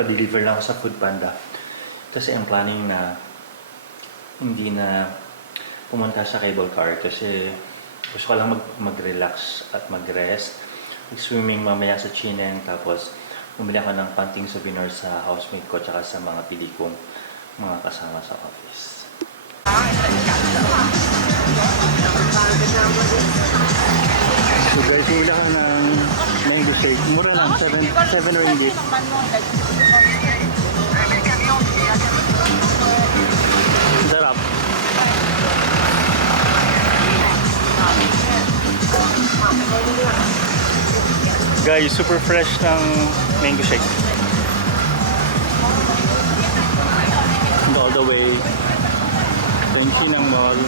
pa-deliver lang ako sa Foodpanda. Kasi ang planning na hindi na pumunta sa cable car kasi gusto ko lang mag-relax at mag-rest. Mag-swimming mamaya sa Chineng, tapos bumili ako ng konting souvenir sa housemate ko tsaka sa mga pili kong mga kasama sa office. So guys, hula ka ng mango shake. Mura lang, 7 ringgit. Sarap. Guys, super fresh ng mango shake. And all the way yung Chinang Mall.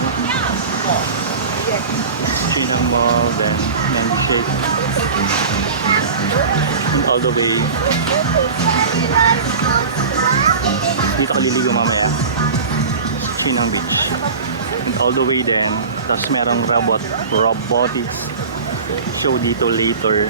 Chinang Mall, then mango shake. And all the way dito ka liligo mamaya, Chinang Beach. And all the way then, tapos merong robotics show dito later.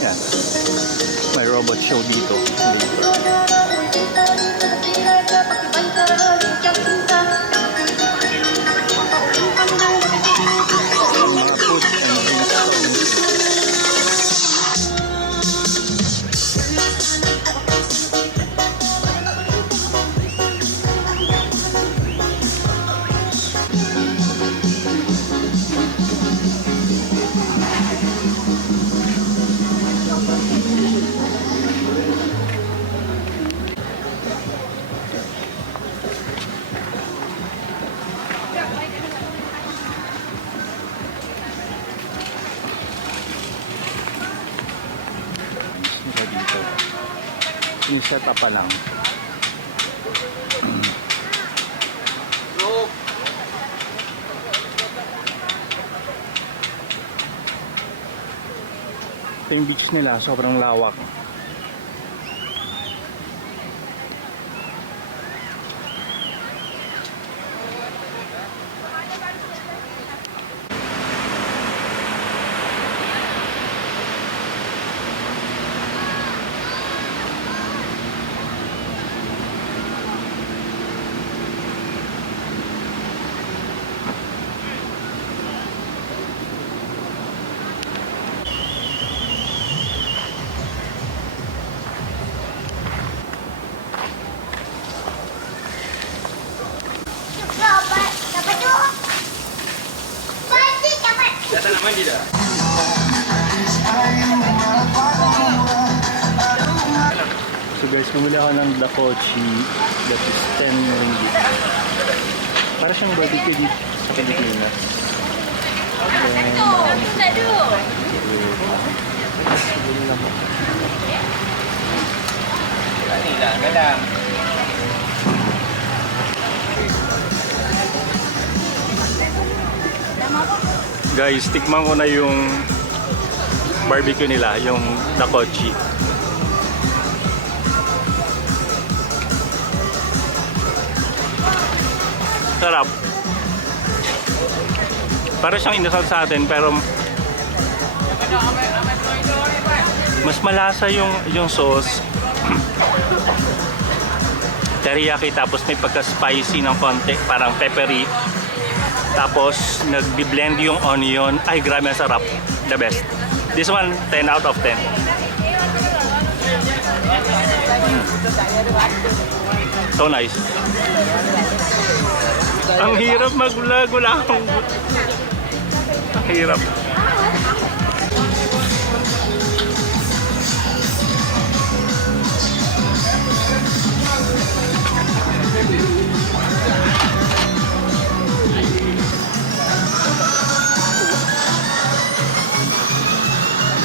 Yan. May robot show dito. Mga food and drinks. Dito. Set up pa lang. Ito yung beach nila, sobrang lawak. Datang nak mandi dah? So guys, bumili ako ng dakochi. That is 10 ringgit. Para siyang barbecue dito sa Pilipinas. Guys, tikman ko na yung barbecue nila, yung dakochi. Sarap. Para siyang inasal sa atin, pero mas malasa yung sauce. Teriyaki, tapos may pagka-spicy ng konti, parang peppery. Tapos nagbi-blend yung onion. Ay, grabe, ang sarap. The best. This one, 10 out of 10. So nice. Ang hirap mag-vlog. Wala akong... Ang hirap.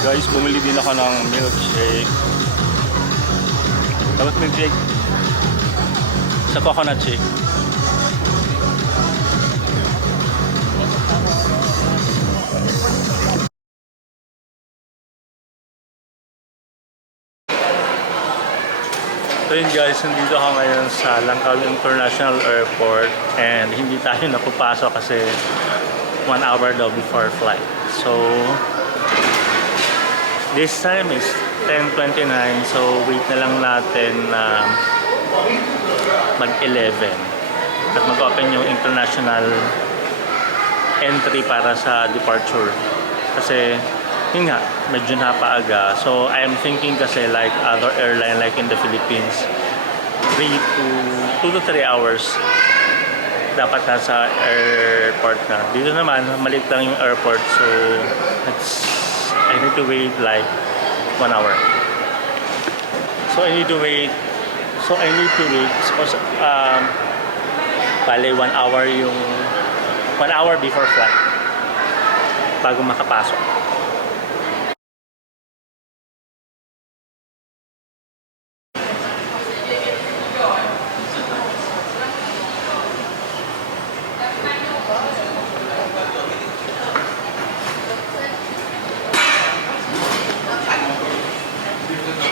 Guys, bumili din ako ng milkshake. Tapos milkshake sa coconut shake. So yun guys, nandito ako ngayon sa Langkawi International Airport and hindi tayo napapasok kasi 1 hour daw before flight. So this time is 10:29, so wait na lang natin na mag-11 at mag-open yung international entry para sa departure. Kasi yun nga, medyo napaaga. So I am thinking kasi like other airline like in the Philippines, 2 to 3 hours dapat nasa airport na. Dito naman, maliit lang yung airport, so I need to wait like 1 hour. So I need to wait. Suppose bale 1 hour yung 1 hour before flight bago makapasok.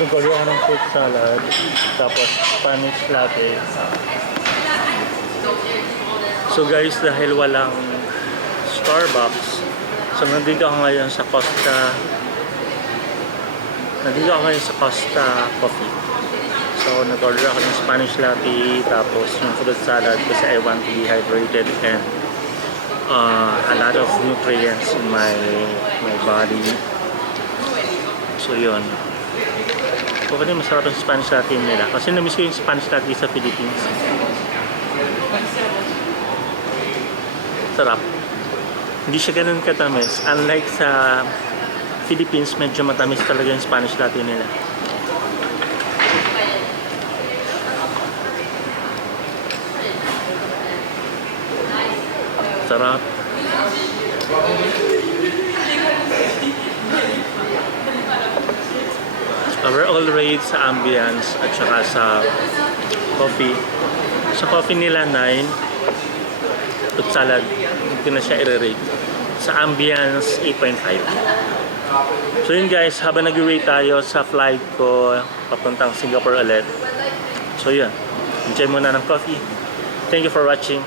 Nagkali ako ng fruit salad, tapos Spanish latte. So guys, dahil walang Starbucks, so nandito ako ngayon sa Costa Coffee. So nag-order ako ng Spanish latte, tapos yung fruit salad kasi I want to be hydrated and a lot of nutrients in my body. So yun. Okay, masarap yung Spanish latte nila. Kasi na-miss ko yung Spanish latte sa Philippines. Sarap. Hindi siya ganun katamis. Unlike sa Philippines, medyo matamis talaga yung Spanish latte nila. Sarap. Overall rate sa ambience at saka sa coffee. Sa coffee nila 9, fruit salad hindi na siya i-rate. Sa ambience 8.5. So yun guys, habang nag-rate tayo sa flight ko papuntang Singapore ulit. So yun, enjoy muna ng coffee. Thank you for watching.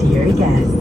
Dear guests,